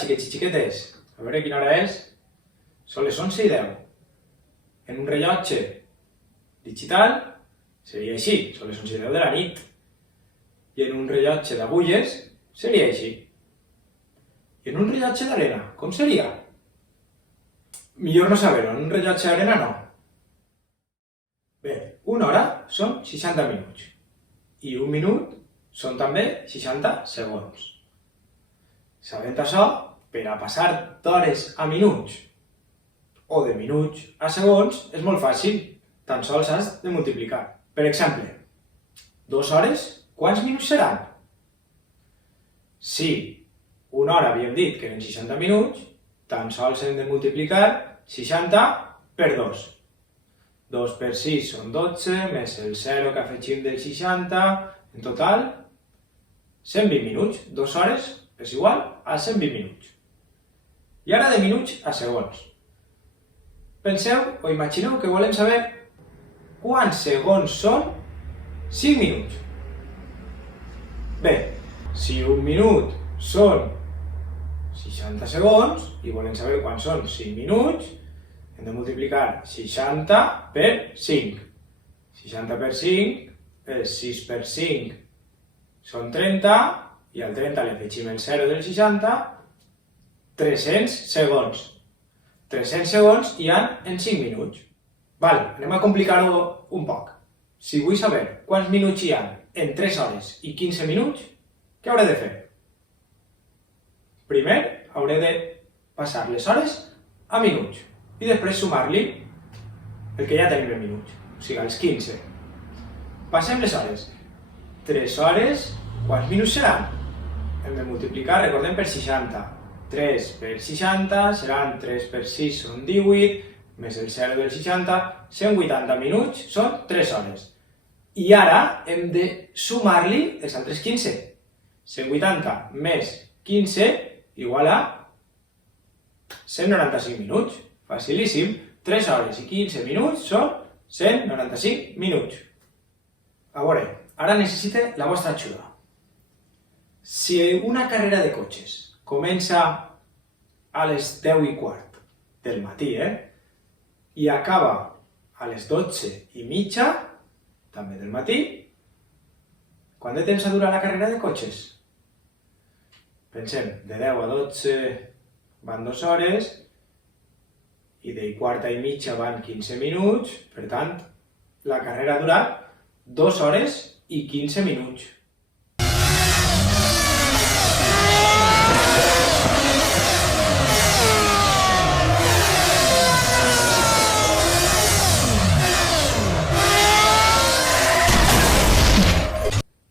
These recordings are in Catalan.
xiquets i xiquetes, a veure quina hora és. Són les 11:10. En un rellotge digital seria així, són les 11:10 de la nit. I en un rellotge d'agulles seria així. I en un rellotge d'arena, com seria? Millor no saber-ho, en un rellotge d'arena no. Bé, una hora són 60 minuts i un minut són també 60 segons. Sabent això, per a passar d'hores a minuts o de minuts a segons és molt fàcil, tan sols has de multiplicar. Per exemple, 2 hores, quants minuts seran? Si una hora havíem dit que eren 60 minuts, tan sols hem de multiplicar 60 per 2. 2 per 6 són 12, més el 0 que afegim del 60, en total 120 minuts. 2 hores és igual a 120 minuts. I ara de minuts a segons. Penseu o imagineu que volem saber quants segons són 5 minuts. Bé, si un minut són 60 segons i volem saber quants són 5 minuts, hem de multiplicar 60 per 5. 60 per 5 és 6 per 5 són 30 i al 30 li afegim el 0 del 60, 300 segons. 300 segons hi ha en 5 minuts. Val, anem a complicar-ho un poc. Si vull saber quants minuts hi ha en 3 hores i 15 minuts, què hauré de fer? Primer, hauré de passar les hores a minuts i després sumar-li el que ja tenim en minuts, o sigui, els 15. Passem les hores. 3 hores, quants minuts seran? Hem de multiplicar, recordem, per 60. 3 per 60 seran 3 per 6 són 18, més el 0 del 60, 180 minuts són 3 hores. I ara hem de sumar-li els altres 15. 180 més 15 igual a 195 minuts. Facilíssim. 3 hores i 15 minuts són 195 minuts. A veure, ara necessite la vostra ajuda. Si una carrera de cotxes comença a les 10:15 del matí, i acaba a les 12:30, també del matí, quant de temps ha durat la carrera de cotxes? Pensem, de 10 a 12 van 2 hores, i de 15:15 van 15 minuts, per tant, la carrera ha durat 2 hores i 15 minuts.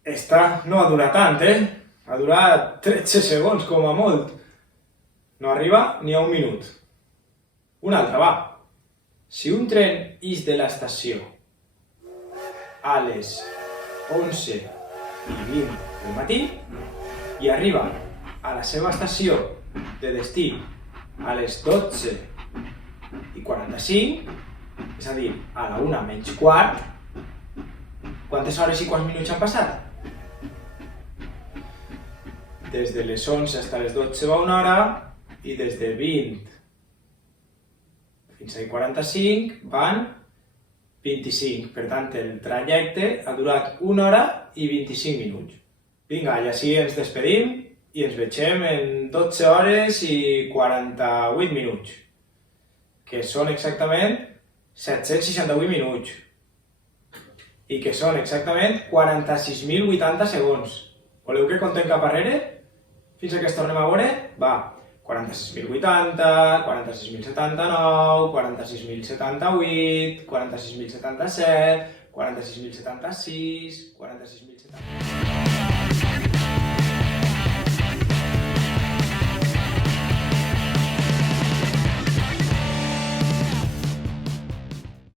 Esta no ha durat tant, Ha durat 13 segons, com a molt. No arriba ni a un minut. Una altra, va. Si un tren ix de l'estació a les 11:20 del matí i arriba a la seva estació de destí a les 12:45, és a dir, a la 1:15, quantes hores i quants minuts han passat? Des de les 11 fins a les 12 va una hora i des de 20 fins a 45 van 25. Per tant, el trajecte ha durat 1 hora i 25 minuts. Vinga, i així ens despedim i ens veiem en 12 hores i 48 minuts, que són exactament 768 minuts i que són exactament 46.080 segons. Voleu que contem cap arrere? Fins que es tornem a veure? Va, 46.080, 46.079, 46.078, 46.077, 46.076, 46.070...